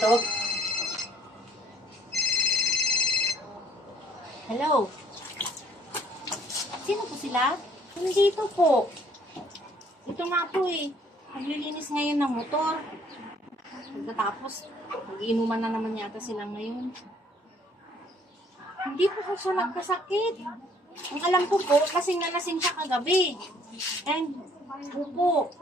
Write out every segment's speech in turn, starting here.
Tawag. Hello? Sino po sila? Nandito po. Ito nga po eh. Naglilinis ngayon ng motor. Pagkatapos, mag-iinuman na naman yata sila ngayon. Hindi po ko siya nagkasakit. Ang alam ko po, kasing nalasing siya kagabi. And, po.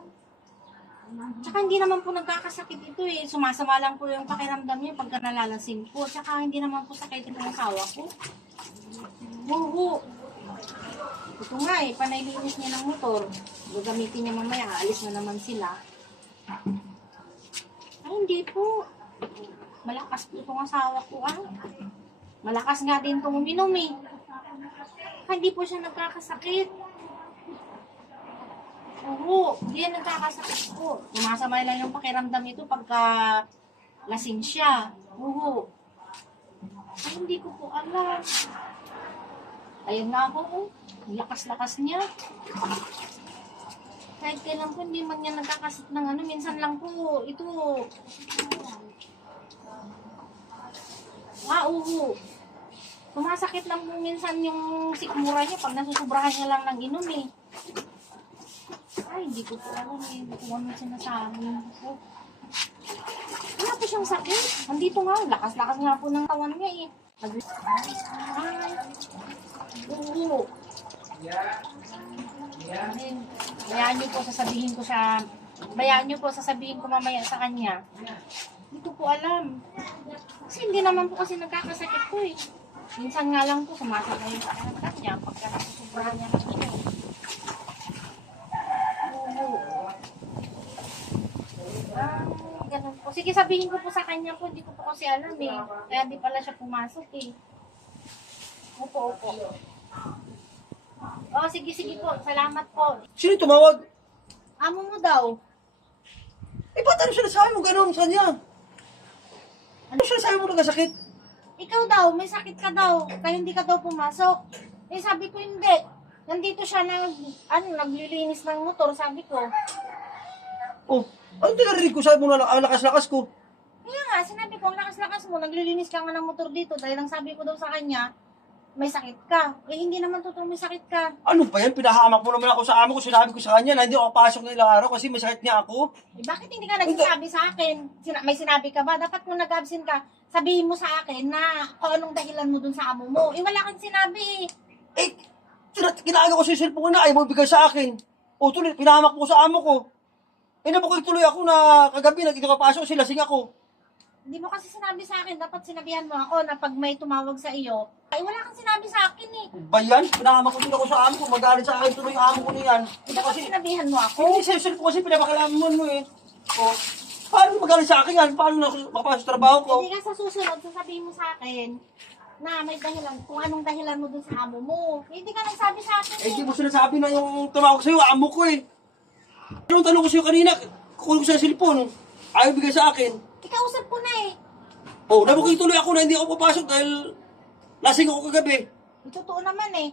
Tsaka hindi naman po nagkakasakit ito eh. Sumasama lang po yung pakiramdam niya pagka nalalasing po. Tsaka hindi naman po sakit yung asawa ko. Oo. Ito nga eh, panailinis niya ng motor. Gagamitin niya mamaya, aalis na naman sila. Ay, hindi po. Malakas po itong asawa ko ah. Malakas nga din itong uminom eh. Hindi po siya nagkakasakit. Oo, hindi yan nagkakasakit po. Sumasama lang yung pakiramdam ito pagka lasing siya. Oo. Ay, hindi ko po alam. Ayan na ako, oh. Lakas-lakas niya. Kahit kailan po, hindi man niya nagkakasakit ng ano. Minsan lang po, ito. Oo. Sumasakit lang po minsan yung sikmura niya pag nasusubrahan niya lang ng inom eh. Ay, hindi ko po alam eh. Hindi ko ano sinasabi ko. Wala po siyang sakit. Nandito nga, lakas-lakas nga po ng tawan niya eh. Ay, oo. Ay, bayaan niyo po sasabihin ko siya. Bayaan niyo po sasabihin ko mamaya sa kanya. Hindi ko po alam. Kasi hindi naman po kasi nagkakasakit ko eh. Minsan nga lang po, sumasama yung pakiramdam niya pagka nasusubrahan niya ng inom. Oo. Ganun po. Sige, sabihin ko po sa kanya po, hindi ko po kasi alam eh. Kaya di pala siya pumasok eh. Opo. Oh, sige po. Salamat po. Sino tumawag? Amo mo daw. Eh, ba't ano sinasabi mo gano'n sa kanya? Ano sinasabi mo nagkasakit? Ikaw daw, may sakit ka daw. Kaya hindi ka daw pumasok. Eh, sabi ko hindi. Nandito siya naglilinis ng motor, sabi ko. Oh, ano tinarinig ko? Sabi mo na ang lakas-lakas ko. Kaya nga, sinabi ko, ang lakas-lakas mo, naglilinis ka nga ng motor dito. Dahil ang sabi ko daw sa kanya, may sakit ka. Eh, hindi naman totoo may sakit ka. Ano pa yan? Pinahamak mo naman ako sa amo ko. Sinabi ko sa kanya na hindi ako papasok ng ilang araw kasi may sakit niya ako. Eh, bakit hindi ka nagsasabi sa akin? May sinabi ka ba? Dapat kung nag-absent ka, sabihin mo sa akin na kung anong dahilan mo dun sa amo mo. Eh, wala kang sinabi eh. Eh, kinaaga ko sa cellphone na ayaw mo bigay sa akin. O tuloy, pinahamak mo sa amo ko. Eh, nabukoy tuloy ako na kagabi na hindi ka papasok, silasing ako. Hindi mo kasi sinabi sa akin, dapat sinabihan mo ako na pag may tumawag sa iyo, ay wala kang sinabi sa akin eh. Ba yan? Pinahamak ko tuloy ako sa amo ko. Magalit sa akin tuloy yung amo ko niyan. Dapat sinabihan mo ako. Hindi sa cellphone kasi pinapakalaman mo eh. O, paano magalit sa akin yan? Paano na makapasok sa trabaho ko? Hindi ka sa susunod, sasabihin mo sa akin na may dahilan, kung anong dahilan mo dun sa amo mo. Hindi ka nagsabi sa akin Eh, eh. di mo sinasabi na yung tumawag sa'yo, amo ko eh. Anong tanong ko sa'yo kanina? Kukunin ko sa cellphone. Ayaw bigay sa akin. Ikausap ko na eh. Oh, nabukoy tuloy ako na hindi ako papasok dahil lasing ako kagabi. Totoo naman eh.